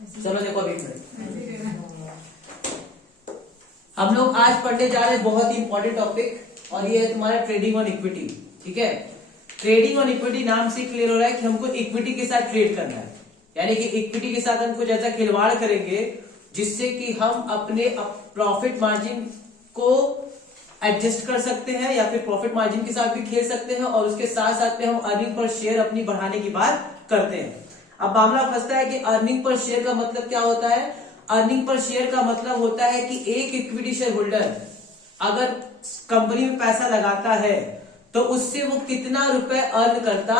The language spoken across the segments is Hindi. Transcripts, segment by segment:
चलो देखो अभी हम लोग आज पढ़ने जा रहे हैं बहुत ही इंपॉर्टेंट टॉपिक, और ये है तुम्हारा ट्रेडिंग ऑन इक्विटी। ठीक है, ट्रेडिंग ऑन इक्विटी नाम से क्लियर हो रहा है कि हमको इक्विटी के साथ ट्रेड करना है, यानी कि इक्विटी के साथ हम कुछ ऐसा खिलवाड़ करेंगे जिससे कि हम अपने प्रॉफिट मार्जिन को एडजस्ट कर सकते हैं, या फिर प्रॉफिट मार्जिन के साथ भी खेल सकते हैं, और उसके साथ साथ में हम अर्निंग पर शेयर अपनी बढ़ाने की बात करते हैं। अब मामला फंसता है कि अर्निंग पर शेयर का मतलब क्या होता है। अर्निंग पर शेयर का मतलब होता है कि एक इक्विटी शेयर होल्डर अगर कंपनी में पैसा लगाता है तो उससे वो कितना रुपए अर्न करता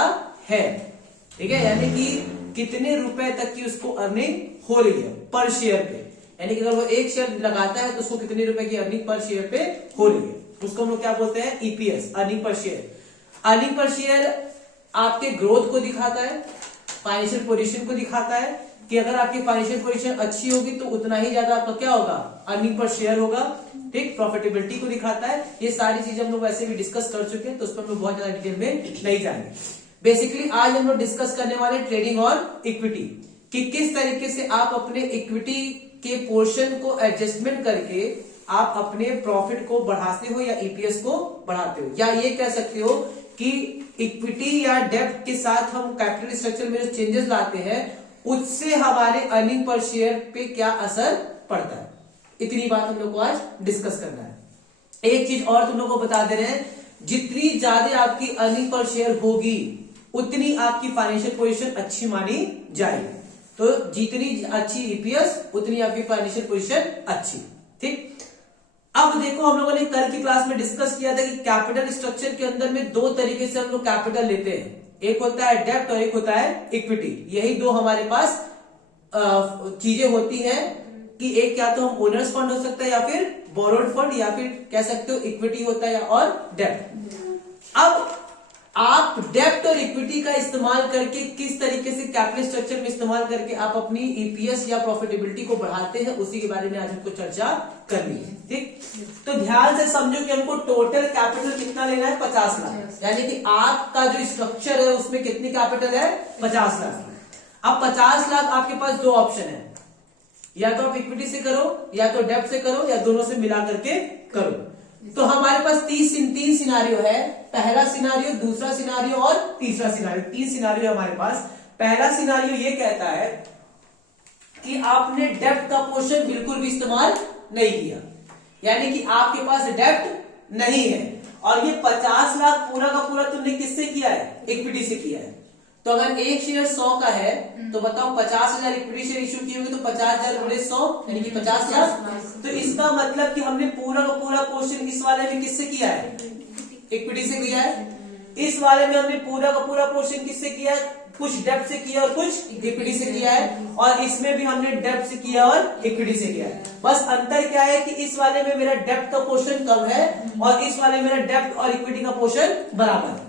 है। ठीक है, यानी कि कितने रुपए तक की उसको अर्निंग हो रही है पर शेयर पे, यानी कि अगर वो एक शेयर लगाता है तो उसको कितने रुपए की अर्निंग पर शेयर पे हो रही है, उसको हम लोग क्या बोलते हैं, EPS, earning per share. Earning per share आपके ग्रोथ को दिखाता है, फाइनेंशियल पोजीशन को दिखाता है कि अगर आपकी फाइनेंशियल पोजीशन अच्छी होगी तो उतना ही ज्यादा आपका क्या होगा, अर्निंग पर शेयर होगा। ठीक, प्रॉफिटेबिलिटी को दिखाता है। ये सारी चीजें हम लोग वैसे भी डिस्कस कर चुके हैं, तो उस पर हम लोग बहुत ज्यादा डिटेल में नहीं जाएंगे। बेसिकली आज हम लोग डिस्कस करने वाले ट्रेडिंग और इक्विटी, कि किस तरीके से आप अपने इक्विटी के पोर्शन को एडजस्टमेंट करके आप अपने प्रॉफिट को बढ़ाते हो या ईपीएस को बढ़ाते हो, या ये कह सकते हो कि इक्विटी या डेब्ट के साथ हम कैपिटल स्ट्रक्चर में जो चेंजेस लाते हैं उससे हमारे अर्निंग पर शेयर पे क्या असर पड़ता है। इतनी बात हम लोग को आज डिस्कस करना है। एक चीज और तुम लोग को बता दे रहे हैं, जितनी ज्यादा आपकी अर्निंग पर शेयर होगी उतनी आपकी फाइनेंशियल पोजीशन अच्छी मानी जाएगी। तो जितनी अच्छी ईपीएस उतनी आपकी फाइनेंशियल पोजीशन अच्छी। ठीक, अब देखो हम लोगों ने कल की क्लास में डिस्कस किया था कि कैपिटल स्ट्रक्चर के अंदर में दो तरीके से हम लोग कैपिटल लेते हैं, एक होता है डेब्ट और एक होता है इक्विटी। यही दो हमारे पास चीजें होती हैं कि एक या तो हम ओनर्स फंड हो सकता है या फिर बोरोड फंड, या फिर कह सकते हो इक्विटी होता है और डेब्ट। अब आप डेब्ट और इक्विटी का इस्तेमाल करके किस तरीके से कैपिटल स्ट्रक्चर में इस्तेमाल करके आप अपनी ईपीएस या प्रॉफिटेबिलिटी को बढ़ाते हैं, उसी के बारे में आज हमको चर्चा करनी है। ठीक, तो ध्यान से समझो कि हमको टोटल कैपिटल कितना लेना है, 50 लाख। यानी कि आपका जो स्ट्रक्चर है उसमें कितनी कैपिटल है, 50 लाख। अब 50 लाख आपके पास दो ऑप्शन है, या तो आप इक्विटी से करो, या तो डेब्ट से करो, या दोनों से मिला करके करो। तो हमारे पास तीन सिनारियो है, पहला सिनारियो, दूसरा सिनारियो और तीसरा सिनारियो। 3 सिनारियो हमारे पास। पहला सिनारियो ये कहता है कि आपने डेब्ट का पोर्शन बिल्कुल भी इस्तेमाल नहीं किया, यानी कि आपके पास डेब्ट नहीं है, और ये 50 लाख पूरा का पूरा तुमने किससे किया है, इक्विटी से किया है। तो अगर एक शेयर 100 का है तो बताओ 50,000 इक्विटी शेयर इश्यू किए होंगे, तो 50,000 बड़े 100 यानी कि 50 लाख। तो इसका मतलब कि हमने पूरा का पूरा पोर्शन इस वाले में किससे किया है, इक्विटी से किया है। इस वाले में हमने पूरा का पूरा पोर्शन किससे किया है, कुछ डेब्ट से किया और कुछ इक्विटी से किया है, और इसमें भी हमने डेब्ट से किया और इक्विटी से किया है। बस अंतर क्या है कि इस वाले में मेरा डेब्ट का पोर्शन कम है और इस वाले में मेरा डेब्ट और इक्विटी का पोर्शन बराबर है।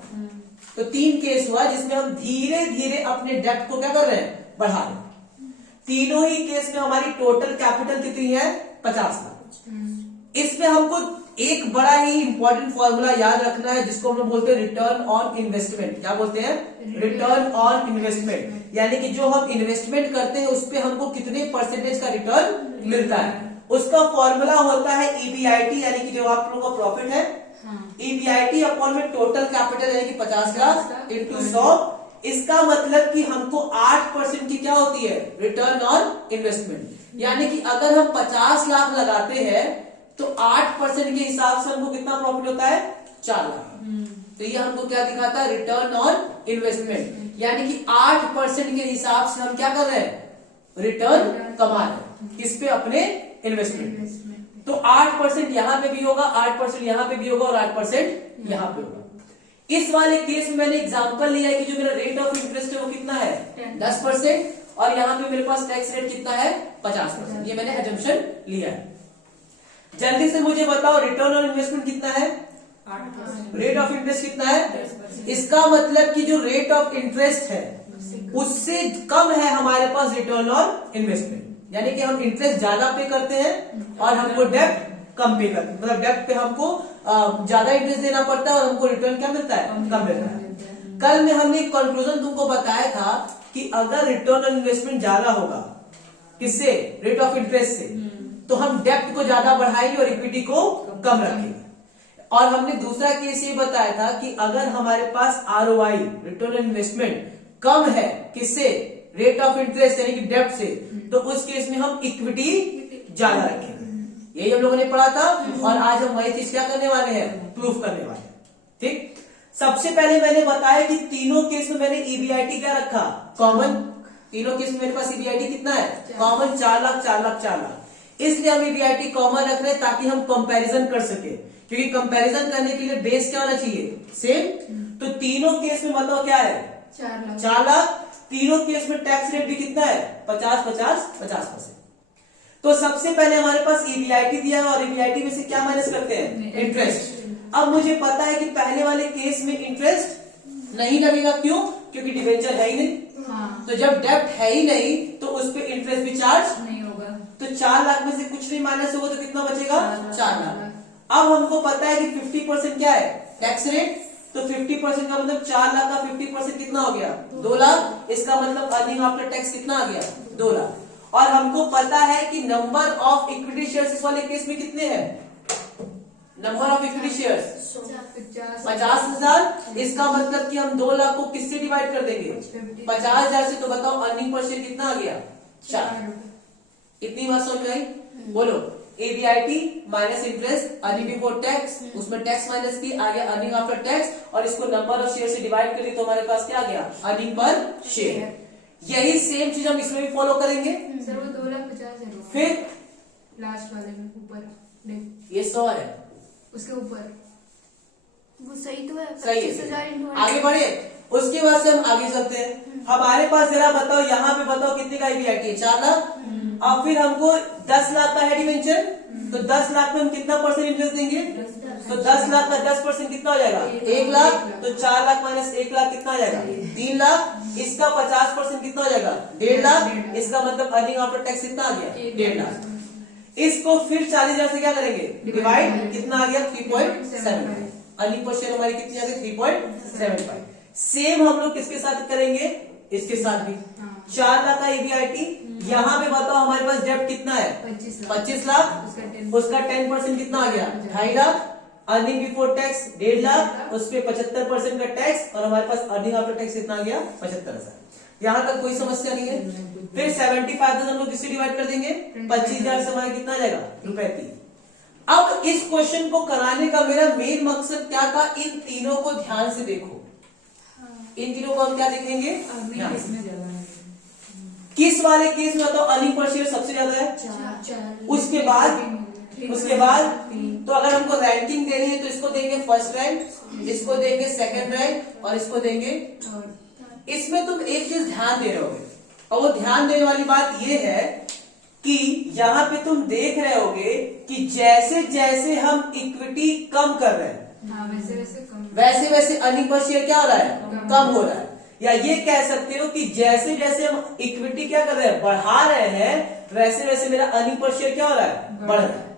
तो 3 केस हुआ जिसमें हम धीरे धीरे अपने डेब्ट को क्या कर रहे हैं, बढ़ा रहे हैं। तीनों ही केस में हमारी टोटल कैपिटल कितनी है, 50 लाख। इसमें हमको एक बड़ा ही इंपॉर्टेंट फॉर्मूला याद रखना है, जिसको हम लोग बोलते हैं रिटर्न ऑन इन्वेस्टमेंट। क्या बोलते हैं, रिटर्न ऑन इन्वेस्टमेंट। यानी कि जो हम इन्वेस्टमेंट करते हैं उस पर हमको कितने परसेंटेज का रिटर्न मिलता है। उसका फॉर्मूला होता है ईबीआईटी, यानी कि जो आप लोगों का प्रॉफिट है, ईबीआईटी अपॉन में टोटल कैपिटल यानी कि 50 लाख इंटू 100। इसका मतलब कि हमको 8% की क्या होती है, रिटर्न ऑन इन्वेस्टमेंट। यानी कि अगर हम 50 लाख लगाते हैं तो 8% के हिसाब से हमको कितना प्रॉफिट होता है, 4 लाख। तो ये हमको क्या दिखाता है, रिटर्न ऑन इन्वेस्टमेंट। यानी कि 8% के हिसाब से हम क्या कर रहे हैं, रिटर्न कमा रहे हैं किस पे, अपने इन्वेस्टमेंट। तो 8% यहां पे भी होगा, 8% यहां पे भी होगा, और 8% यहां पे होगा। इस वाले केस में मैंने एग्जांपल लिया है कि जो मेरा रेट ऑफ इंटरेस्ट है वो कितना है, 10%, और यहां पे मेरे पास टैक्स रेट कितना है, 50%। ये मैंने एजम्पशन लिया है। जल्दी से मुझे बताओ रिटर्न ऑन इन्वेस्टमेंट कितना है, 8%। रेट ऑफ इंटरेस्ट कितना है, इसका मतलब कि जो रेट ऑफ इंटरेस्ट है उससे कम है हमारे पास रिटर्न ऑन इन्वेस्टमेंट। यानी कि हम इंटरेस्ट ज्यादा पे करते हैं और हमको डेब्ट कम पे करते हैं, मतलब डेब्ट पे हमको ज्यादा इंटरेस्ट देना पड़ता है और हमको रिटर्न क्या मिलता है, कम मिलता है। कल में हमने एक कंक्लूजन तुमको बताया था कि अगर रिटर्न ऑन इन्वेस्टमेंट ज्यादा होगा किससे? रेट ऑफ इंटरेस्ट से। तो हम डेप्ट को ज्यादा बढ़ाएंगे और इक्विटी को कम रखेंगे। और हमने दूसरा केस ये बताया था कि अगर हमारे पास ROI रिटर्न ऑन इन्वेस्टमेंट कम है किससे? रेट ऑफ इंटरेस्ट यानी कि डेप्ट से, तो उस केस में हम इक्विटी ज्यादा रखेंगे। यही हम लोगों ने पढ़ा था और आज हम वही चीज क्या करने वाले हैं? प्रूफ करने वाले हैं। ठीक, सबसे पहले मैंने बताया कि तीनों केस में मैंने EBIT क्या रखा? कॉमन। तीनों केस में मेरे पास EBIT कितना है? कॉमन 4 लाख 4 लाख 4 लाख। इसलिए हम EBIT कॉमन रख रहे हैं ताकि हम कंपैरिजन कर सके, क्योंकि कंपैरिजन करने के लिए बेस क्या होना चाहिए? सेम। तो तीनों केस में मतलब क्या है? 4 लाख। तीनों केस में टैक्स रेट भी कितना है? 50%। तो सबसे पहले हमारे पास EBIT दिया है और EBIT में से क्या माइनस करते हैं? इंटरेस्ट। अब मुझे पता है कि पहले वाले केस में इंटरेस्ट नहीं लगेगा। क्यों? क्योंकि डिवेंचर है ही नहीं। हाँ। तो जब डेब्ट है ही नहीं तो उस पर इंटरेस्ट भी चार्ज नहीं होगा। तो 4 लाख में से कुछ नहीं माइनस होगा तो कितना बचेगा? 4 लाख। अब हमको पता है कि 50% क्या है? Tax rate. तो 50% का मतलब 4 लाख का 50% कितना हो गया? 2 लाख। इसका मतलब अर्निंग आफ्टर टैक्स कितना आ गया? 2 लाख। और हमको पता है कि नंबर ऑफ इक्विटी शेयर्स इस वाले केस में कितने हैं? Number of equity shares 50,000। इसका मतलब कि हम 2 लाख को किससे डिवाइड कर देंगे? 50,000 से। तो बताओ अर्निंग पर शेयर कितना आ गया? 4। इतनी बात समझ में आई? बोलो। EBIT minus interest, earning before tax, उसमें टैक्स माइनस की आ गया अर्निंग आफ्टर टैक्स, और इसको नंबर ऑफ शेयर से डिवाइड करी तो हमारे पास क्या आ गया? Earning per share. यही सेम चीज हम इसमें भी फॉलो करेंगे। सर वो 2,50,000 फिर लास्ट वाले में ऊपर ये 100 है, उसके ऊपर वो सही तो है। सही है। 25,000 आगे बढ़े। उसके बाद से हम आगे चलते हैं। हमारे पास जरा बताओ, यहाँ पे बताओ कितने का EBIT है? 4 लाख। अब फिर हमको 10 लाख का है डिवेंचर, तो 10 लाख में हम कितना परसेंट इंटरेस्ट देंगे? तो 10 लाख का 10% कितना हो जाएगा? 1 लाख। तो 4 लाख माइनस 1 लाख कितना हो जाएगा? 3 लाख। इसका 50% कितना हो जाएगा? 1.5 लाख। इसका मतलब अर्निंग आफ्टर टैक्स कितना आ गया? 1.5 लाख। इसको फिर 40,000 से क्या करेंगे? डिवाइड। कितना आ गया? 3.75। अर्निंग पर शेयर हमारी कितनी आ गई? 3.75। सेम हम लोग किसके साथ करेंगे? इसके साथ भी। 4 लाख का EBIT। यहाँ पे बताओ हमारे पास डेब्ट कितना है? 25 लाख। उसका 10% कितना आ गया? 2.5 lakh. Earning before tax 1.5 lakh. उस पर 75% का टैक्स, और हमारे पास अर्निंग आफ्टर टैक्स कितना आ गया? 75,000। यहाँ तक कोई समस्या नहीं है। फिर 75,000 हम लोग किससे डिवाइड कर देंगे? 25,000 से हमारा कितना आ जाएगा? ₹3। अब इस क्वेश्चन को कराने का मेरा मेन मकसद क्या था? इन तीनों को ध्यान से देखो। इन तीनों को हम क्या देखेंगे? ध्यान से। किस वाले केस में बताओ अर्निंग पर शेयर सबसे ज्यादा है? उसके बाद तो अगर हमको रैंकिंग देनी है तो इसको देंगे फर्स्ट रैंक, इसको देंगे सेकंड रैंक, और इसको देंगे। इसमें तुम एक चीज ध्यान दे रहे होगे, और वो ध्यान देने वाली बात ये है कि यहाँ पे तुम देख रहे होगे कि जैसे जैसे हम इक्विटी कम कर रहे हैं वैसे वैसे अर्निंग पर शेयर क्या हो रहा है? कम हो रहा है। या ये कह सकते हो कि जैसे जैसे हम इक्विटी क्या कर रहे हैं? बढ़ा रहे हैं, वैसे वैसे मेरा अर्निंग पर शेयर क्या हो रहा है? बढ़ रहा है।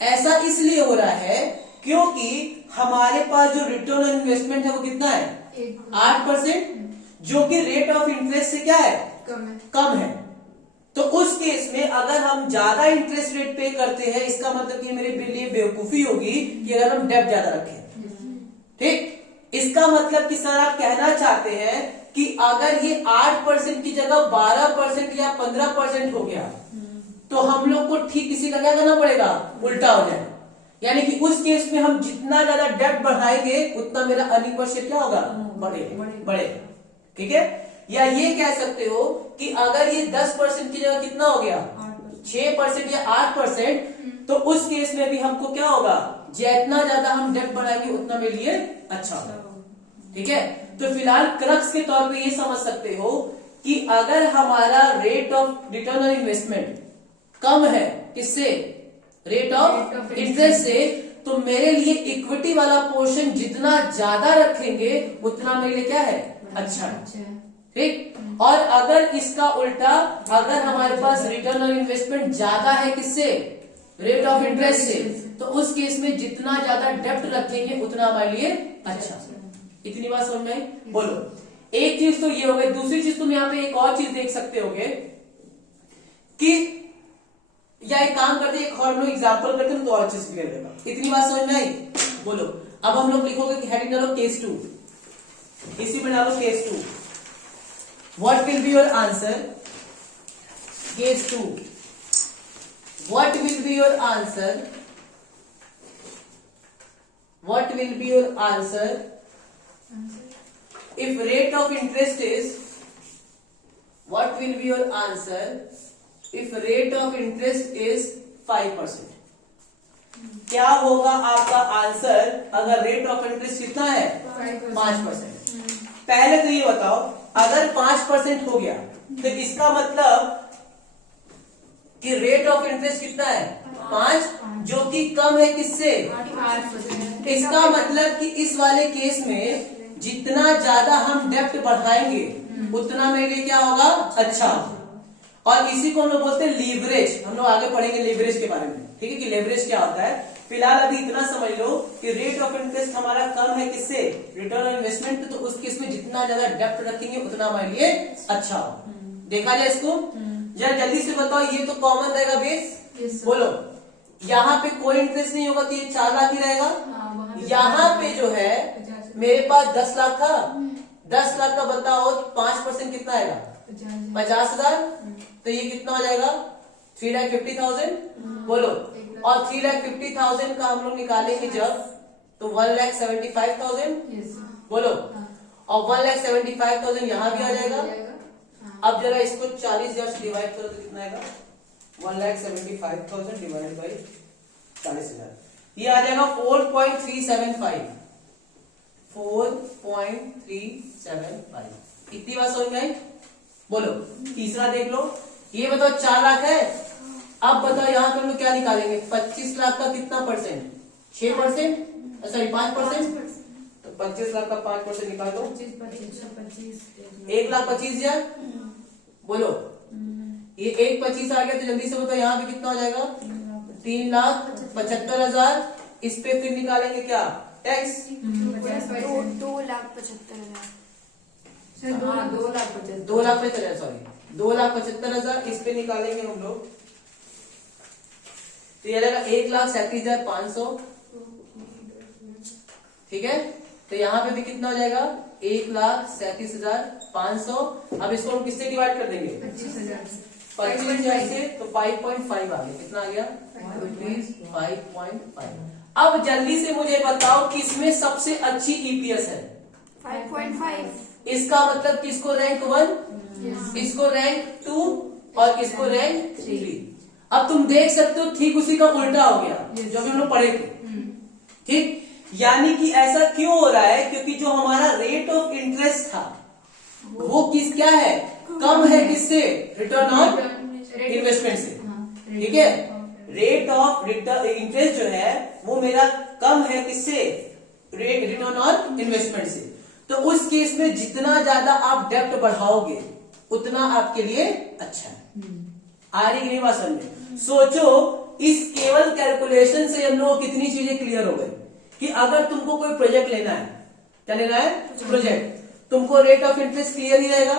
ऐसा इसलिए हो रहा है क्योंकि हमारे पास जो रिटर्न ऑन इन्वेस्टमेंट है वो कितना है? 8%, जो कि रेट ऑफ इंटरेस्ट से क्या है? कम है। तो उस केस में अगर हम ज्यादा इंटरेस्ट रेट पे करते हैं, इसका मतलब कि मेरे लिए बेवकूफी होगी कि अगर हम डेब्ट ज्यादा रखें। ठीक, इसका मतलब कि सर आप कहना चाहते हैं कि अगर ये 8% की जगह 12% या 15% हो गया तो हम लोग को ठीक इसी का क्या करना पड़ेगा? उल्टा हो जाए। यानी कि उस केस में हम जितना ज्यादा डेब्ट बढ़ाएंगे उतना मेरा अर्निंग पर शेयर क्या होगा? बढ़ेगा। ठीक है। या ये कह सकते हो कि अगर ये 10% की जगह कितना हो गया? 6% या 8%, तो उस केस में भी हमको क्या होगा? जितना ज्यादा हम डेब्ट बढ़ाएंगे उतना मेरे लिए अच्छा होगा। ठीक है। तो फिलहाल क्रक्स के तौर पे ये समझ सकते हो कि अगर हमारा rate of return on investment कम है किससे? रेट ऑफ इंटरेस्ट से, तो मेरे लिए इक्विटी वाला पोर्शन जितना ज्यादा रखेंगे उतना मेरे लिए क्या है? अच्छा है। ठीक। और अगर इसका उल्टा, अगर हमारे पास रिटर्न ऑन इन्वेस्टमेंट ज्यादा है किससे? रेट ऑफ इंटरेस्ट से, तो उस केस में जितना ज्यादा डेब्ट रखेंगे उतना हमारे लिए अच्छा। इतनी बात समझ में आई? बोलो। एक चीज तो ये हो गई। दूसरी चीज तुम यहाँ पे एक और चीज देख सकते होगे कि या एक काम करते हैं, एक और हम लोग एग्जाम्पल करते हैं तो और अच्छे से क्लियर रहेगा। इतनी बात समझ में आई? बोलो। अब हम लोग लिखोगे कि हेडिंग डालो केस 2, इसी में डालो case 2। What will be your answer? Case 2, what will be your answer? What will be your answer if rate of interest is, what will be your answer if rate of interest is 5%? क्या होगा आपका आंसर अगर रेट ऑफ इंटरेस्ट कितना है? 5%। पहले तो ये बताओ, अगर 5% हो गया तो इसका मतलब कि रेट ऑफ इंटरेस्ट कितना है? 5, जो कि कम है किससे? 8%। इसका मतलब कि इस वाले केस में जितना ज्यादा हम डेप्ट बढ़ाएंगे उतना मेरे लिए क्या होगा? अच्छा होगा। और इसी को हम लोग बोलते हैं लीवरेज। हम लोग आगे पढ़ेंगे लीवरेज के बारे में, ठीक है, कि लीवरेज क्या होता है। फिलहाल अभी इतना समझ लो कि रेट ऑफ इंटरेस्ट हमारा कम है किससे? Return on investment. तो उस केस में जितना ज्यादा डेप्ट रखेंगे उतना हमारे लिए अच्छा हो। देखा जाए इसको जरा जल्दी से बताओ, ये तो कॉमन रहेगा बेस। बोलो, यहाँ पे कोई इंटरेस्ट नहीं होगा तो ये 4 लाख ही रहेगा। यहाँ पे जो है मेरे पास 10 लाख था, 10 लाख का बताओ 5% कितना आएगा? 50,000। तो ये कितना हो जाएगा? 3,50,000। बोलो, और 3,50,000 का हम लोग निकालेंगे जब, तो 1,75,000। बोलो, और 1,75,000 यहाँ भी आ जाएगा। अब जरा इसको 40,000 से डिवाइड करो तो कितना आएगा? 1,75,000 डिवाइडेड बाई 40,000, ये आ जाएगा 4.375। 4.375। इतनी बात समझ में आई? बोलो, तीसरा देख लो। ये बताओ 4 लाख है। अब बताओ यहाँ पे हम लोग क्या निकालेंगे? 25 लाख का कितना परसेंट? 6%, सॉरी 5%। तो 25 लाख का 5% निकाल दो, 1,25,000। बोलो, ये 1,25,000 आ गया तो जल्दी से बताओ यहाँ पे कितना हो जाएगा? 3,75,000। इस पे फिर निकालेंगे क्या? टैक्स। 2,75,000। 2,75,000, सॉरी 2,75,000 इस पे निकालेंगे हम लोग तो ये रहेगा 1,37,500। ठीक है, तो यहाँ पे भी कितना हो जाएगा? 1,37,500। अब इसको हम किससे डिवाइड कर देंगे? 25,000 से, तो 5.5 आ गया। कितना आ गया? 5.5। अब जल्दी से मुझे बताओ किसमें सबसे अच्छी ईपीएस है? 5.5। इसका मतलब किसको रैंक 1, इसको रैंक 2 और इसको रैंक 3। अब तुम देख सकते हो ठीक उसी का उल्टा हो गया जो भी हम लोग पढ़े थे। ठीक, यानी कि ऐसा क्यों हो रहा है? क्योंकि जो हमारा रेट ऑफ इंटरेस्ट था वो किस क्या है? कम है किससे? रिटर्न ऑन इन्वेस्टमेंट से। ठीक है, रेट ऑफ इंटरेस्ट जो है वो मेरा कम है किससे? रिटर्न ऑन इन्वेस्टमेंट से। तो उस केस में जितना ज्यादा आप डेप्ट बढ़ाओगे उतना आपके लिए अच्छा है। आ रही कि नहीं बात समझ में? सोचो, इस केवल कैलकुलेशन से हम लोग कितनी चीजें क्लियर हो गई कि अगर तुमको कोई प्रोजेक्ट लेना है, क्या लेना है? प्रोजेक्ट। तुमको रेट ऑफ इंटरेस्ट क्लियर ही रहेगा,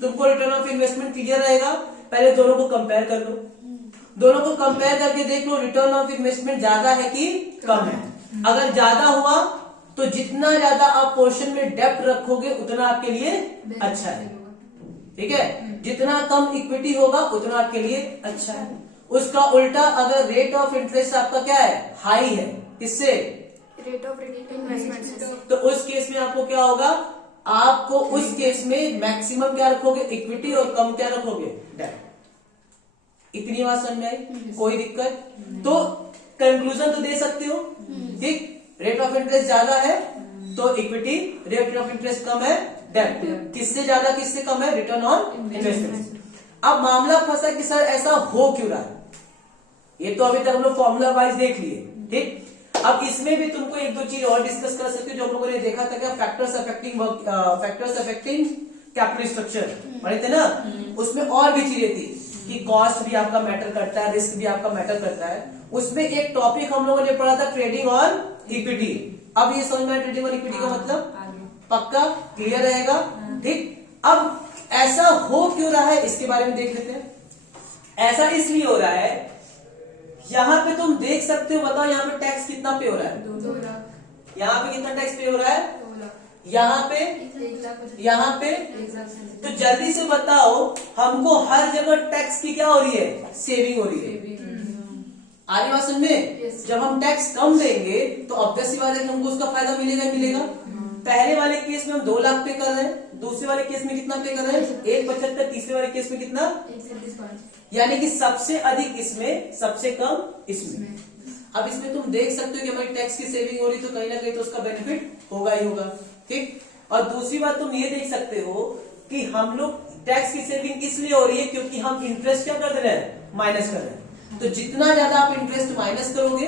तुमको रिटर्न ऑफ इन्वेस्टमेंट क्लियर रहेगा। पहले दोनों को कंपेयर कर लो, दोनों को कंपेयर करके देख लो रिटर्न ऑफ इन्वेस्टमेंट ज्यादा है कि कम है। अगर ज्यादा हुआ तो जितना ज्यादा आप पोर्शन में डेप्ट रखोगे उतना आपके लिए अच्छा है। ठीक है, जितना कम इक्विटी होगा उतना आपके लिए अच्छा है। उसका उल्टा, अगर रेट ऑफ इंटरेस्ट आपका क्या है? हाई है, किससे? रेट ऑफ इन्वेस्टमेंट से। तो उस केस में आपको क्या होगा? आपको उस केस में मैक्सिमम क्या रखोगे? इक्विटी, और कम क्या रखोगे? डेप्ट। इतनी बात समझ में आई? कोई दिक्कत? तो कंक्लूजन तो दे सकते हो। ठीक, रेट ऑफ इंटरेस्ट ज्यादा है तो इक्विटी, रेट ऑफ इंटरेस्ट कम है डेप्ट। किससे ज्यादा किससे कम है? Return on investment. अब मामला फंसा कि सर ऐसा हो क्यों रहा है? ये तो अभी तक हम लोग फॉर्मूला वाइज देख लिए। ठीक, अब इसमें भी तुमको एक दो चीज और डिस्कस कर सकते हो जो हम लोगों ने देखा था। क्या? फैक्टर्स अफेक्टिंग कैपिटल स्ट्रक्चर पढ़े थे ना, उसमें और भी चीजें थी कि कॉस्ट भी आपका मैटर करता है, रिस्क भी आपका मैटर करता है। उसमें एक टॉपिक हम लोगों ने पढ़ा था ट्रेडिंग ऑन इक्विटी। अब ये समझ में आया ट्रेडिंग ऑन इक्विटी का मतलब? पक्का क्लियर रहेगा? ठीक, अब ऐसा हो क्यों रहा है इसके बारे में देख लेते हैं। ऐसा इसलिए हो रहा है, यहाँ पे तुम देख सकते हो, बताओ यहाँ पे टैक्स कितना पे हो रहा है? 2 लाख। यहाँ पे कितना टैक्स पे हो रहा है? 2 लाख। यहाँ पे, 1 लाख 50,000। यहाँ पे। 1 लाख 70,000। तो जल्दी से बताओ, हमको हर जगह टैक्स की क्या हो रही है? सेविंग हो रही है। आ रही बात समझ में? Yes. जब हम टैक्स कम देंगे तो ऑब्वियस सी बात है कि हमको उसका फायदा मिलेगा ही मिलेगा। पहले वाले केस में हम 2 लाख पे कर रहे हैं, दूसरे वाले केस में कितना पे कर रहे हैं? 1.75। तीसरे वाले केस में कितना? 1.75। यानी कि सबसे अधिक इसमें, सबसे कम इसमें। अब इसमें तुम देख सकते हो कि हमारी टैक्स की सेविंग हो रही, तो कहीं ना कहीं तो उसका बेनिफिट होगा ही होगा। ठीक। और दूसरी बात तुम ये देख सकते हो कि हम लोग टैक्स की सेविंग इसलिए हो रही है क्योंकि हम इंटरेस्ट क्या कर रहे हैं? माइनस कर रहे हैं। तो जितना ज्यादा आप इंटरेस्ट माइनस करोगे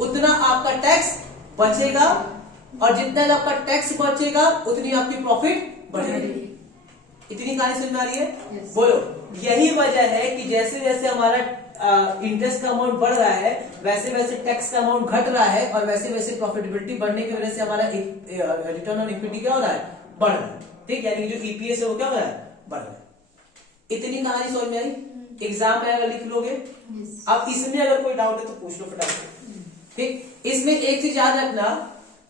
उतना आपका टैक्स बचेगा, और जितना ज्यादा आपका टैक्स बचेगा उतनी आपकी प्रॉफिट बढ़ेगी। इतनी कहानी समझ में आ रही है? Yes. बोलो। यही वजह है कि जैसे जैसे हमारा इंटरेस्ट का अमाउंट बढ़ रहा है, वैसे वैसे टैक्स का अमाउंट घट रहा है, और वैसे वैसे प्रॉफिटेबिलिटी बढ़ने की वजह से हमारा रिटर्न ऑन इक्विटी क्या हो रहा है? बढ़ रहा है। ठीक। यानी कि जो ईपीएस है वो क्या हो रहा है? बढ़ रहा है। इतनी कहानी समझ में आई? एग्जाम में अगर लिख लोगे। Yes. अब इसमें अगर कोई डाउट है तो पूछ लो फटाफट। ठीक। इसमें एक चीज याद रखना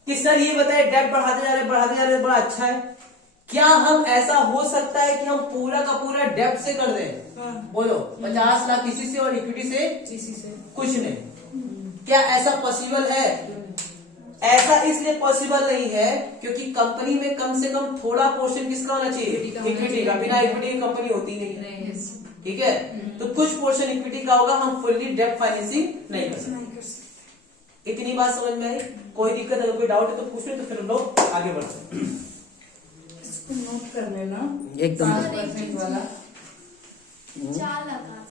कि सर ये बताए डेट बढ़ाते जा रहे बड़ा अच्छा है, क्या हम ऐसा हो सकता है कि हम पूरा का पूरा डेब्ट से कर दें? बोलो। 50 लाख किसी से और इक्विटी से किसी से कुछ नहीं। क्या ऐसा पॉसिबल है? ऐसा इसलिए पॉसिबल नहीं है क्योंकि कंपनी में कम से कम थोड़ा पोर्शन किसका होना चाहिए? इक्विटी का। बिना इक्विटी की कंपनी होती नहीं है। Yes. ठीक है। तो कुछ पोर्शन इक्विटी का होगा, हम फुल्ली डेब्ट फाइनेंसिंग नहीं कर सकते। नहीं कर सकते। इतनी बात समझ में आई? कोई दिक्कत, अगर कोई डाउट है तो पूछ लो, तो फिर हम लोग आगे बढ़ सकते हैं। इसको नोट कर लेना एकदम। 5% वाला। 4 लाख